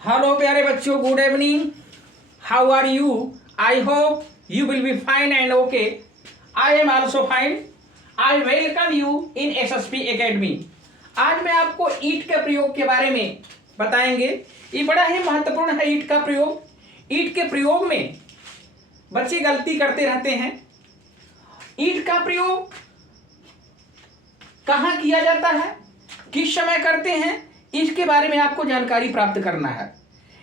Hello प्यारे बच्चों, good evening. How are you? I hope you will be fine and okay. I am also fine. I welcome you in SSP academy. आज मैं आपको ईट के प्रयोग के बारे में बताएंगे। ये बड़ा ही महत्वपूर्ण है ईट का प्रयोग। ईट के प्रयोग में बच्चे गलती करते रहते हैं। ईट का प्रयोग कहाँ किया जाता है, किस समय करते हैं, इसके बारे में आपको जानकारी प्राप्त करना है।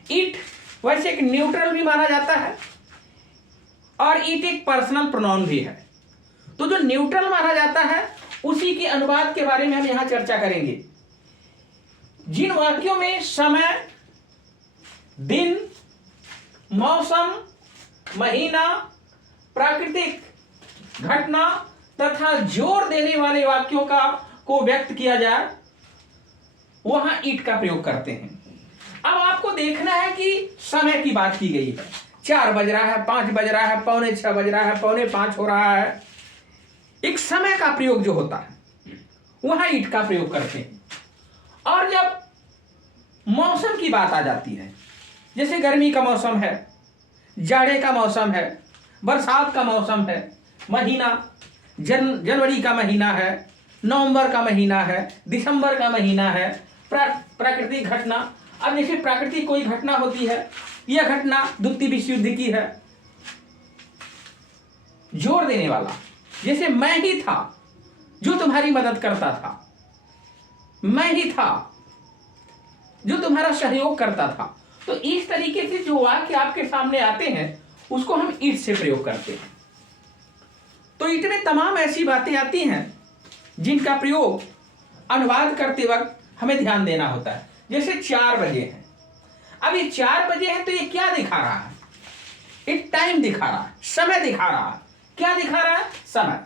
इट वैसे एक न्यूट्रल भी माना जाता है और इट एक पर्सनल प्रोनाउन भी है। तो जो न्यूट्रल माना जाता है उसी के अनुवाद के बारे में हम यहां चर्चा करेंगे। जिन वाक्यों में समय, दिन, मौसम, महीना, प्राकृतिक घटना तथा जोर देने वाले वाक्यों को व्यक्त किया जाए, वहां ईट का प्रयोग करते हैं। अब आपको देखना है कि समय की बात की गई है। 4 बज रहा है, 5 बज रहा है, 4:45 बज रहा है, 4:45 हो रहा है। एक समय का प्रयोग जो होता है वहां ईट का प्रयोग करते हैं। और जब मौसम की बात आ जाती है, जैसे गर्मी का मौसम है, जाड़े का मौसम है, बरसात का मौसम है, महीना जनवरी का महीना है, नवंबर का महीना है, दिसंबर का महीना है, प्राकृतिक घटना। अब जैसे प्राकृतिक कोई घटना होती है, यह घटना द्वितीय विश्व युद्ध की है। जोर देने वाला, जैसे मैं ही था जो तुम्हारी मदद करता था, मैं ही था जो तुम्हारा सहयोग करता था। तो इस तरीके से जो वाक्य आपके सामने आते हैं उसको हम ईट से प्रयोग करते हैं। तो ईट में तमाम ऐसी बातें आती हैं जिनका प्रयोग अनुवाद करते वक्त हमें ध्यान देना होता है। जैसे 4 बजे हैं। अब ये 4 बजे हैं तो ये क्या दिखा रहा है? एक टाइम दिखा रहा है, समय दिखा रहा है। क्या दिखा रहा है? समय।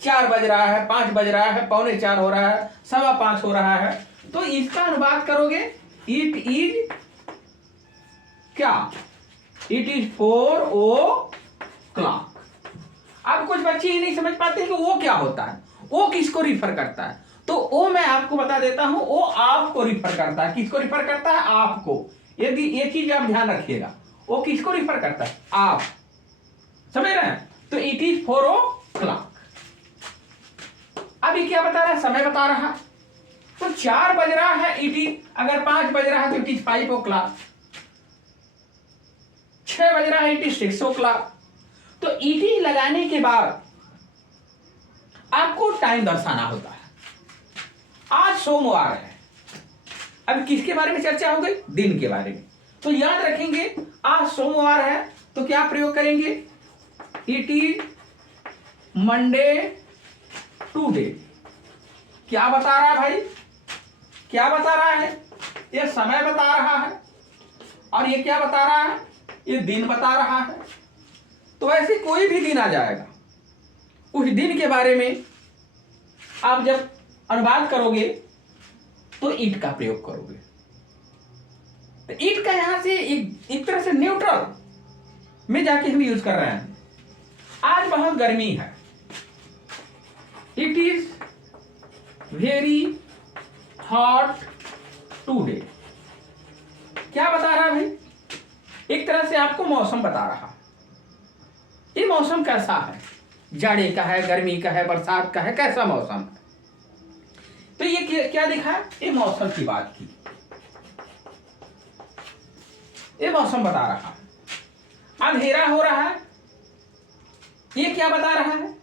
4 बज रहा है, 5 बज रहा है, 4:45 हो रहा है, 5:15 हो रहा है। तो इसका अनुवाद करोगे, इट इज क्या? It is 4 o'clock। अब कुछ बच्चे ये नहीं समझ पाते हैं कि वो क्या होता है, वो किसको रिफर करता है। तो वो मैं आपको बता देता हूं, वो आपको रिफर करता है। किसको रिफर करता है? आपको। यदि ये चीज आप ध्यान रखिएगा, वो किसको रिफर करता है? आप। समझ रहे हैं? तो इट इज 4 o'clock। अब ये क्या बता रहा है? समय बता रहा है। तो 4 बज रहा है, इट इज। अगर 5 बज रहा है तो इट इज 5 o'clock। 6 बज रहा है, इट इज 6 o'clock। तो इट इज लगाने के बाद आपको टाइम दर्शाना होता है। आज सोमवार है। अब किसके बारे में चर्चा हो गई? दिन के बारे में। तो याद रखेंगे, आज सोमवार है तो क्या प्रयोग करेंगे? It is Monday today. क्या बता रहा है भाई? क्या बता रहा है? ये समय बता रहा है। और ये क्या बता रहा है? ये दिन बता रहा है। तो ऐसे कोई भी दिन आ जाएगा, उस दिन के बारे में आप जब अनुवाद करोगे तो ईट का प्रयोग करोगे। तो ईट का यहां से एक तरह से न्यूट्रल में जाके हम यूज कर रहे हैं। आज बहुत गर्मी है। It is very hot today. क्या बता रहा है भाई? एक तरह से आपको मौसम बता रहा। ये मौसम कैसा है? जाड़े का है, गर्मी का है, बरसात का है, कैसा मौसम है? तो ये क्या दिखा? ये मौसम की बात की। ये मौसम बता रहा है। अंधेरा हो रहा है, ये क्या बता रहा है?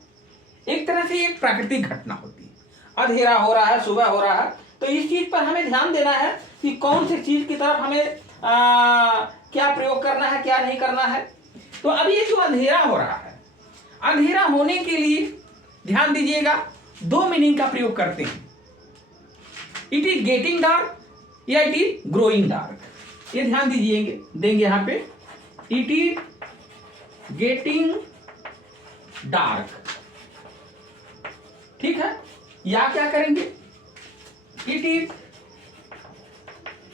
एक तरह से एक प्राकृतिक घटना होती है। अंधेरा हो रहा है, सुबह हो रहा है। तो इस चीज पर हमें ध्यान देना है कि कौन सी चीज की तरफ हमें क्या प्रयोग करना है, क्या नहीं करना है। तो अब ये जो अंधेरा हो रहा है, अंधेरा होने के लिए ध्यान दीजिएगा, 2 मीनिंग का प्रयोग करते हैं। इट इज गेटिंग डार्क या इट इज ग्रोइंग डार्क। ये ध्यान दीजिएंगे, देंगे यहां पे। इट इज गेटिंग डार्क, ठीक है। या क्या करेंगे? It is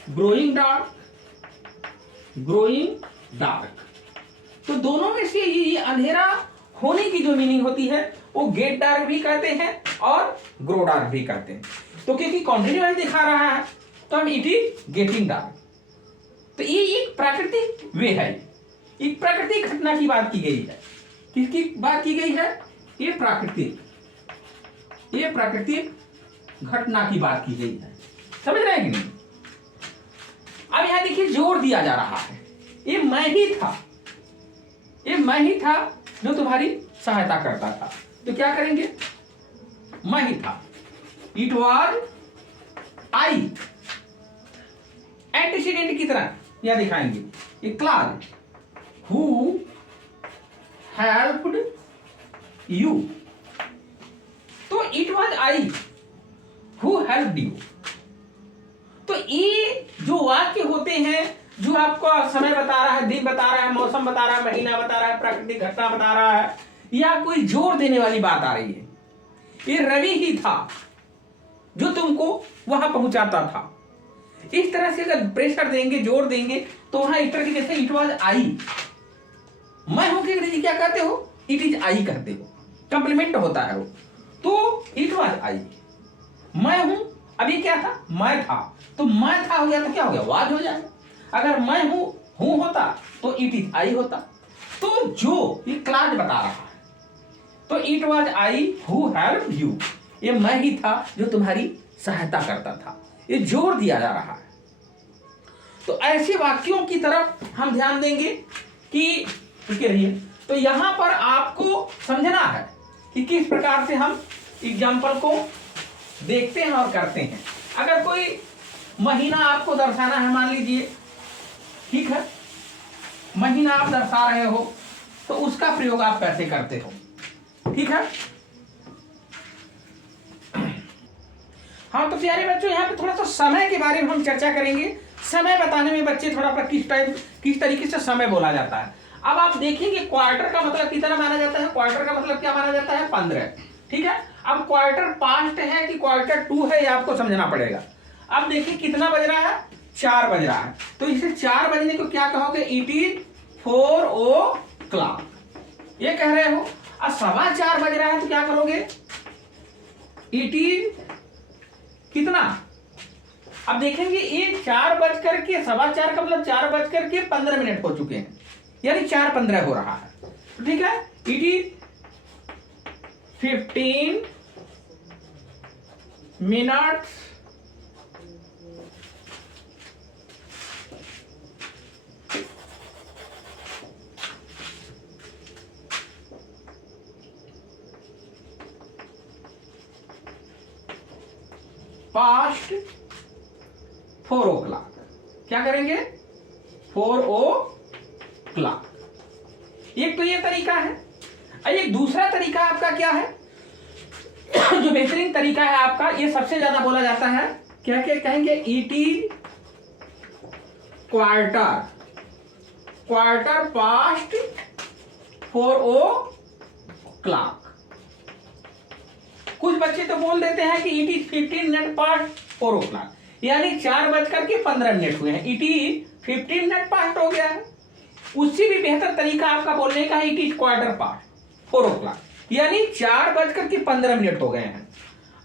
growing dark, growing dark. तो दोनों में से ये अंधेरा होने की जो मीनिंग होती है वो गेट डार्क भी कहते हैं और ग्रो डार्क भी कहते हैं। तो क्योंकि कॉन्टिन्यूअस दिखा रहा है तो हम इट इज गेटिंग डार्क। तो ये एक प्राकृतिक वे है, एक प्राकृतिक घटना की बात की गई है। किसकी बात की गई है? ये प्राकृतिक घटना की बात की गई है। समझ रहे हैं कि नहीं? अब यहां देखिए जोर दिया जा रहा है, ये मैं ही था जो तुम्हारी सहायता करता था। तो क्या करेंगे? मैं ही था, इट वॉज आई। एंटीसीडेंट की तरह यह दिखाएंगे, ए क्लास हु हेल्प्ड यू। तो it was I who helped you. तो ये जो वाक्य होते हैं, जो आपको समय बता रहा है, दिन बता रहा है, मौसम बता रहा है, महीना बता रहा है, प्राकृतिक घटना बता रहा है, या कोई जोर देने वाली बात आ रही है, ये रवि ही था जो तुमको वहां पहुंचाता था। इस तरह से अगर प्रेशर देंगे, जोर देंगे, तो वहां इस तरह की, जैसे इट वॉज आई, मैं हूं कि अंग्रेजी क्या कहते हो? इट इज आई कहते हो, कंप्लीमेंट होता है वो। तो इट वॉज आई, मैं हूं, अभी क्या था? मैं था। तो मैं था हो गया तो क्या हो गया? वाज हो जाएगा। अगर मैं हूं होता तो इट इज आई होता। तो जो ये क्लास बता रहा है, तो it was I who helped you, ये मैं ही था जो तुम्हारी सहायता करता था। ये जोर दिया जा रहा है। तो ऐसे वाक्यों की तरफ हम ध्यान देंगे कि रहिए। तो यहां पर आपको समझना है कि किस प्रकार से हम एग्जाम्पल को देखते हैं और करते हैं। अगर कोई महीना आपको दर्शाना है, मान लीजिए, ठीक है, महीना आप दर्शा रहे हो, तो उसका प्रयोग आप कैसे करते हो? ठीक है। हाँ, तो प्यारे बच्चों, यहाँ पे थोड़ा सा समय के बारे में हम चर्चा करेंगे। समय बताने में बच्चे थोड़ा किस तरीके से समय बोला जाता है। अब आप देखेंगे क्वार्टर का मतलब कितना माना जाता है? क्वार्टर का मतलब क्या माना जाता है? 15। ठीक है। अब क्वार्टर पास्ट है कि क्वार्टर 2 है, ये आपको समझना पड़ेगा। अब देखिए कितना बज रहा है? 4 बज रहा है। तो इसे 4 बजने को क्या कहोगे? इट इज 4 o'clock, ये कह रहे हो। अब 4:15 बज रहा है तो क्या करोगे? इट इज कितना? अब देखेंगे ये 4:15 का मतलब 4:15 हो चुके हैं, यानी 4:15 हो रहा है। ठीक है। It is 15 minutes past 4 o'clock। क्या करेंगे? 4 o'clock। एक तो ये तरीका है। एक दूसरा तरीका आपका क्या है? जो बेहतरीन तरीका है आपका, ये सबसे ज्यादा बोला जाता है, क्या क्या कहेंगे? It is quarter past 4 o'clock। कुछ बच्चे तो बोल देते हैं कि it is 15 minute past 4 o'clock, यानी 4:15 हुए हैं, इट इज 15 मिनट पास्ट हो गया है। उससे भी बेहतर तरीका आपका बोलने का है, it is quarter past 4 o'clock, यानी 4:15 हो गए हैं।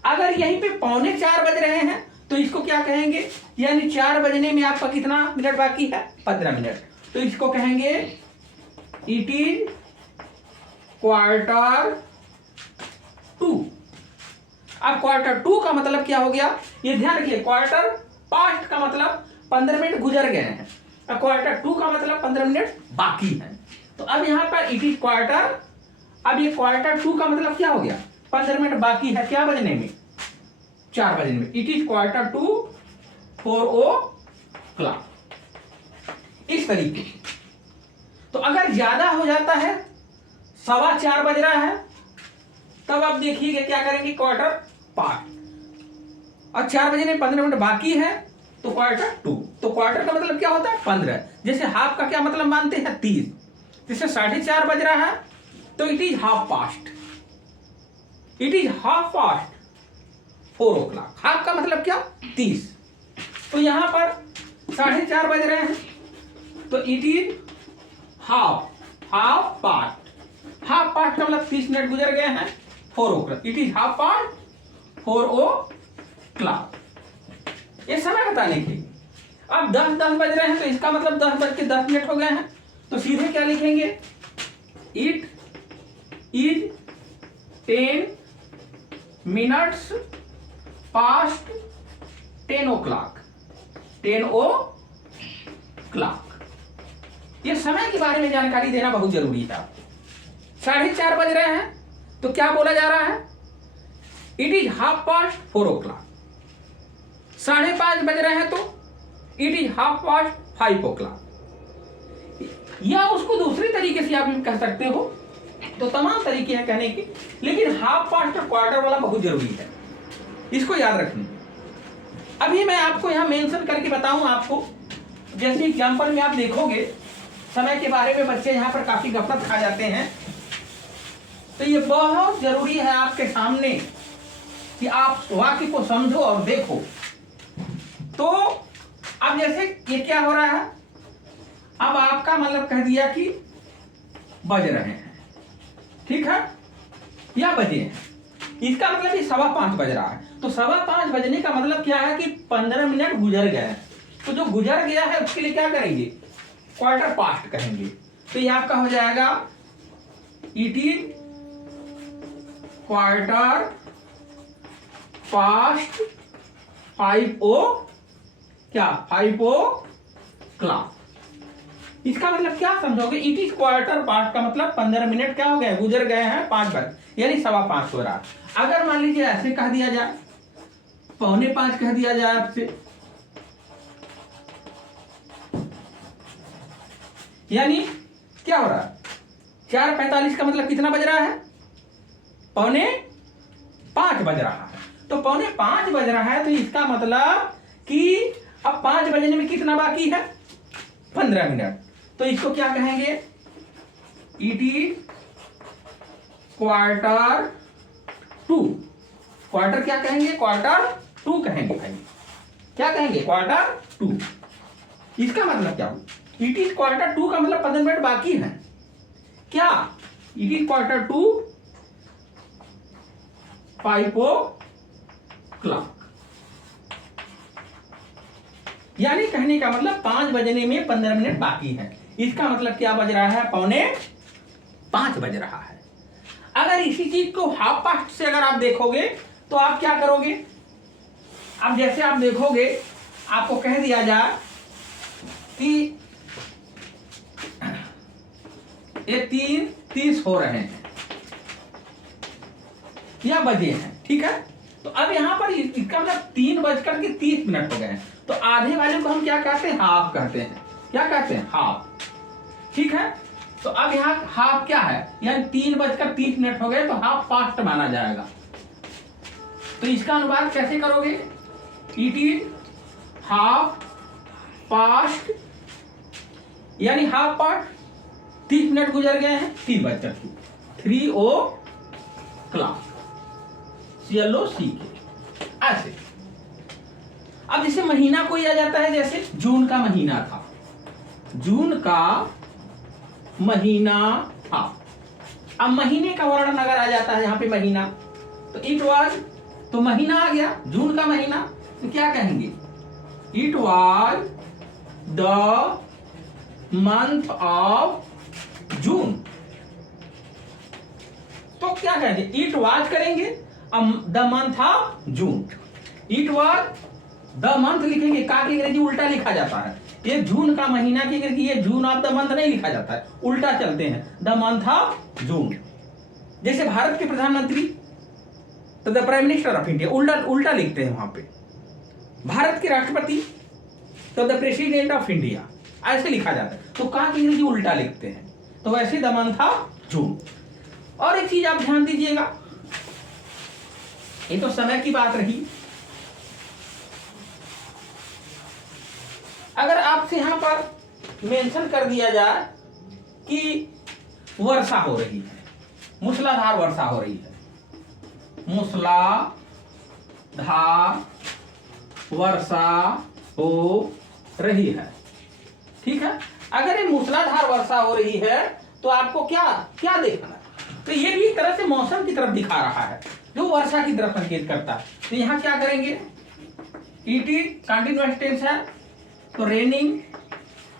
अगर यहीं पे 3:45 बज रहे हैं तो इसको क्या कहेंगे? यानी 4 बजने में आपका कितना मिनट बाकी है? 15 मिनट। तो इसको कहेंगे इट इज क्वार्टर 2। अब क्वार्टर 2 का मतलब क्या हो गया? ये ध्यान रखिए, क्वार्टर पास्ट का मतलब 15 मिनट गुजर गए हैं, अब क्वार्टर 2 का मतलब 15 मिनट बाकी है। तो अब यहां पर इट इज क्वार्टर, अब ये क्वार्टर 2 का मतलब क्या हो गया? 15 मिनट बाकी है, क्या बजने में? 4 बजने में। इट इज क्वार्टर 2 4 o'clock, इस तरीके। तो अगर ज्यादा हो जाता है, 4:15 बज रहा है, तब आप देखिएगा क्या करेंगे? क्वार्टर पास्ट, और 4 बजने 15 मिनट बाकी है तो क्वार्टर 2। तो क्वार्टर का मतलब क्या होता है? 15। जैसे हाफ का क्या मतलब मानते हैं? 30। जैसे 4:30 बज रहा है तो it is half past, it is half past 4 o'clock। Half का मतलब क्या? 30। तो यहां पर 4:30 बज रहे हैं तो it is half past. Half past का मतलब 30 मिनट गुजर गए हैं, 4 o'clock। It is half past 4 o'clock, ये समय बताने के लिए। अब 10:10 बज रहे हैं तो इसका मतलब 10:10 हो गए हैं, तो सीधे क्या लिखेंगे, it is 10 minutes past 10 o'clock। 10 o'clock, ये समय के बारे में जानकारी देना बहुत जरूरी था। 4:30 बज रहे हैं तो क्या बोला जा रहा है, इट इज 4:30 o'clock। 5:30 बज रहे हैं तो इट इज 5:30 o'clock। या उसको दूसरी तरीके से आप कह सकते हो, तो तमाम तरीके हैं कहने के, लेकिन 1/2 और क्वार्टर वाला बहुत जरूरी है, इसको याद रखना। अभी मैं आपको यहां मेंशन करके बताऊं आपको, जैसे एग्जांपल में आप देखोगे समय के बारे में बच्चे यहां पर काफी गफलत खा जाते हैं, तो ये बहुत जरूरी है आपके सामने कि आप वाक्य को समझो और देखो। तो अब जैसे ये क्या हो रहा है, अब आपका मतलब कह दिया कि बज रहे हैं, ठीक है, या बजे हैं, इसका मतलब ये 5:15 बज रहा है। तो 5:15 बजने का मतलब क्या है कि 15 मिनट गुजर गए हैं, तो जो गुजर गया है उसके लिए क्या करेंगे, क्वार्टर पास्ट कहेंगे। तो ये आपका हो जाएगा it is quarter past 5 o'clock। इसका मतलब क्या समझोगे, इट इज क्वार्टर पास्ट का मतलब 15 मिनट क्या हो गए, गुजर गए हैं 5 बज, यानी 5:15 हो रहा। अगर मान लीजिए ऐसे कह दिया जाए, 4:45 कह दिया जाए आपसे, यानी क्या हो रहा है, 4:45 का मतलब कितना बज रहा है, 4:45 बज रहा है। तो 4:45 बज रहा है, तो इसका मतलब कि अब 5 बजने में कितना बाकी है, 15 मिनट। तो इसको क्या कहेंगे, it is quarter to. Quarter क्या कहेंगे, क्वार्टर टू कहेंगे भाई, क्या कहेंगे, क्वार्टर टू। इसका मतलब क्या हो, इट इज क्वार्टर टू का मतलब 15 मिनट बाकी है, क्या, it is quarter to 5 o'clock, यानी कहने का मतलब 5 बजने में 15 मिनट बाकी है। इसका मतलब क्या बज रहा है, 4:45 बज रहा है। अगर इसी चीज को 1/2 से अगर आप देखोगे तो आप क्या करोगे, अब जैसे आप देखोगे आपको कह दिया जाए कि ये 3:30 हो रहे हैं या बजे हैं, ठीक है। तो अब यहां पर इसका मतलब 3:30 हो गए हैं, तो आधे वाले को हम क्या कहते हैं, हाफ कहते हैं, क्या कहते हैं, हाफ, ठीक है। तो अब यहाँ हाफ क्या है, यानी 3:30 हो गए, तो हाफ पास्ट माना जाएगा। तो इसका अनुवाद कैसे करोगे, इट इज हाफ पास्ट, यानी हाफ पास्ट 30 मिनट गुजर गए हैं, 3 o'clock, चलो सीखे ऐसे। अब जैसे महीना कोई आ जाता है, जैसे जून का महीना था, जून का महीना था। अब महीने का वर्णन अगर आ जाता है यहाँ पे महीना, तो इट वाज, तो महीना आ गया जून का महीना, तो क्या कहेंगे, it was the month of June. तो क्या कहेंगे, इट वाज करेंगे, the month of June, it was the month लिखेंगे, का की अंग्रेजी उल्टा लिखा जाता है, ये जून का महीना की अंग्रेजी, ये जून ऑफ द मंथ नहीं लिखा जाता है, उल्टा चलते हैं, द मंथ ऑफ जून। जैसे भारत के प्रधानमंत्री तो the prime minister of India, उल्टा लिखते हैं वहां पे। भारत के राष्ट्रपति तो द प्रेसिडेंट ऑफ इंडिया, ऐसे लिखा जाता है, तो का की अंग्रेजी उल्टा लिखते हैं, तो वैसे द मंथ ऑफ जून। और एक चीज आप ध्यान दीजिएगा, ये तो समय की बात रही, अगर आपसे यहां पर मेंशन कर दिया जाए कि वर्षा हो रही है, मूसलाधार वर्षा हो रही है, मूसलाधार वर्षा हो रही है, ठीक है। अगर ये मूसलाधार वर्षा हो रही है तो आपको क्या क्या देखना है, तो ये भी एक तरह से मौसम की तरफ दिखा रहा है, जो वर्षा की तरफ संकेत करता है। तो यहां क्या करेंगे, इट इज कंटीन्यूअस टेंस है, तो रेनिंग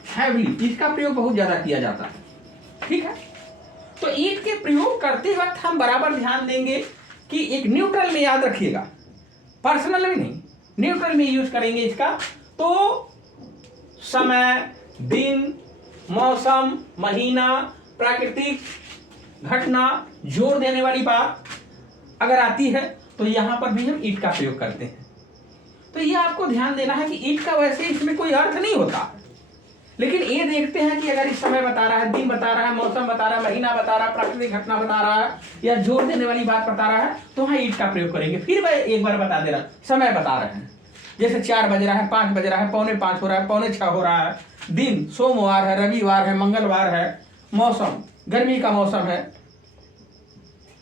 हैवली, इसका प्रयोग बहुत ज्यादा किया जाता है। ठीक है, तो ईट के प्रयोग करते वक्त हम बराबर ध्यान देंगे कि एक न्यूट्रल में, याद रखिएगा, पर्सनल में नहीं, न्यूट्रल में यूज करेंगे इसका। तो समय, दिन, मौसम, महीना, प्राकृतिक घटना, जोर देने वाली बात अगर आती है तो यहां पर भी हम ईट का प्रयोग करते हैं। तो ये आपको ध्यान देना है कि ईट का वैसे इसमें कोई अर्थ नहीं होता, लेकिन ये देखते हैं कि अगर इस समय बता रहा है, दिन बता रहा है, मौसम बता रहा है, महीना बता रहा है, प्राकृतिक घटना बता रहा है या जोर देने वाली बात बता रहा है, तो वहां ईट का प्रयोग करेंगे। फिर मैं एक बार बता दे रहा, समय बता रहे हैं, जैसे 4 बज रहा है, 5 बज रहा है, 4:45 हो रहा है, 5:45 हो रहा है, दिन सोमवार है, रविवार है, मंगलवार है, मौसम गर्मी का मौसम है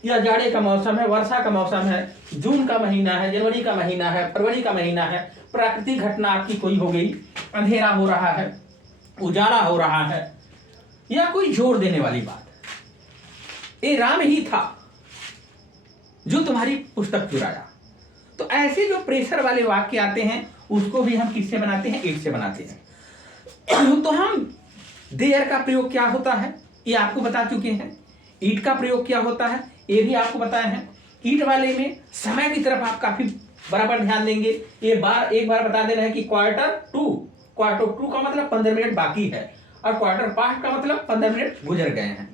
या जाड़े का मौसम है, वर्षा का मौसम है, जून का महीना है, जनवरी का महीना है, फरवरी का महीना है, प्राकृतिक घटना आपकी कोई हो गई, अंधेरा हो रहा है, उजाला हो रहा है, या कोई जोर देने वाली बात। ये राम ही था जो तुम्हारी पुस्तक चुराया। तो ऐसे जो प्रेशर वाले वाक्य आते हैं उसको भी हम किससे बनाते हैं? ईट से बनाते हैं। तो हम देयर का प्रयोग क्या होता है ये आपको बता चुके हैं, ईट का प्रयोग क्या होता है ये भी आपको बताए हैं। ईट वाले में समय की तरफ आप काफी बराबर ध्यान देंगे। एक बार बता दे रहे हैं कि क्वार्टर टू का मतलब 15 मिनट बाकी है, और क्वार्टर पास्ट का मतलब 15 मिनट गुजर गए हैं।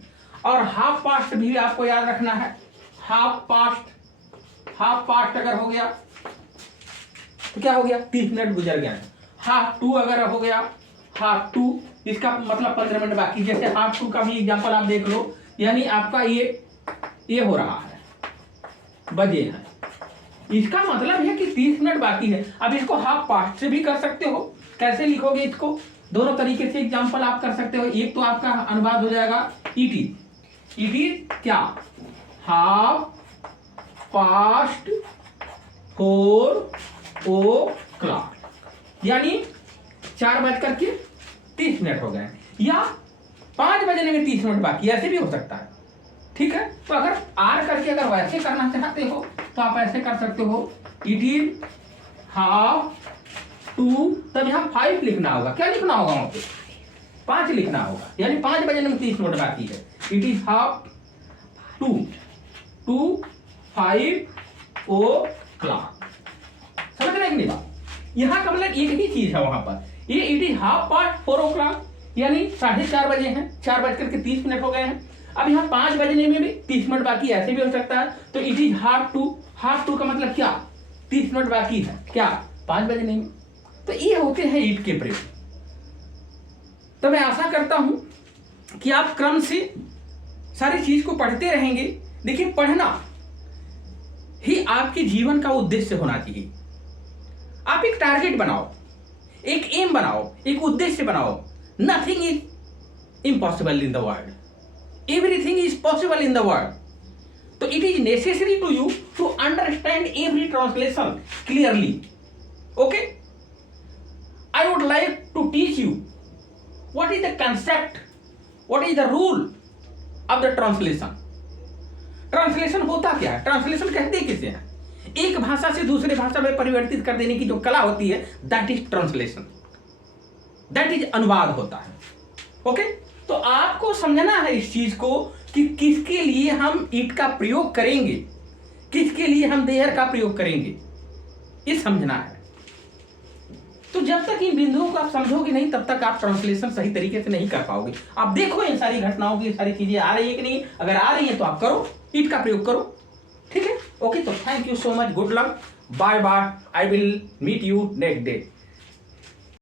और हाफ पास्ट भी आपको याद रखना है। हाफ पास्ट अगर हो गया तो क्या हो गया? 30 मिनट गुजर गए हैं। हाफ टू अगर हो गया, हाफ टू इसका मतलब 15 मिनट बाकी। जैसे हाफ टू का भी एग्जांपल आप देख लो, यानी आपका ये हो रहा है, बजे हैं, इसका मतलब है कि 30 मिनट बाकी है। अब इसको हाफ पास्ट से भी कर सकते हो। कैसे लिखोगे इसको? दोनों तरीके से एग्जांपल आप कर सकते हो। एक तो आपका अनुवाद हो जाएगा इट इज क्या? हाफ पास्ट 4 o'clock, यानी 4:30 हो गए, या 5 बजने में 30 मिनट बाकी, ऐसे भी हो सकता है। ठीक है, तो अगर आर करके अगर वैसे करना चाहते हो तो आप ऐसे कर सकते हो, इट इज हाफ टू, तब यहाँ 5 लिखना होगा। क्या लिखना होगा वहां पे? 5 लिखना होगा, यानी 5 बजने में 30 मिनट बाकी है। It is half to 5 o'clock। समझ रहे हैं कि नहीं बात? यहाँ का मतलब एक ही चीज है वहां पर। ये it is half past 4 o'clock, यानी 4:30 बजे हैं, 4:30 हो गए हैं। अब यहाँ 5 बजने में भी 30 मिनट बाकी, ऐसे भी हो सकता है। तो इट इज हाफ टू का मतलब क्या? 30 मिनट बाकी है, क्या? 5 बजने में। तो ये होते हैं ईट के प्रयोग। तो मैं आशा करता हूं कि आप क्रम से सारी चीज को पढ़ते रहेंगे। देखिए, पढ़ना ही आपके जीवन का उद्देश्य होना चाहिए। आप एक टारगेट बनाओ, एक एम बनाओ, एक उद्देश्य बनाओ। Nothing is impossible in the world, everything is possible in the world. तो it is necessary to you to understand every translation clearly. Okay, I would like to teach you what is the concept, what is the rule of the translation. Translation होता क्या है? Translation कहते किसे हैं? एक भाषा से दूसरे भाषा में परिवर्तित कर देने की जो कला होती है, that is translation, that is अनुवाद होता है। ओके, तो आपको समझना है इस चीज को कि किसके लिए हम इट का प्रयोग करेंगे, किसके लिए हम देयर का प्रयोग करेंगे, ये समझना है। तो जब तक इन बिंदुओं को आप समझोगे नहीं, तब तक आप ट्रांसलेशन सही तरीके से नहीं कर पाओगे। आप देखो इन सारी घटनाओं की सारी चीजें आ रही है कि नहीं। अगर आ रही है तो आप करो, इट का प्रयोग करो। ठीक है, ओके, तो thank you so much, good luck, bye bye, I will meet you next day.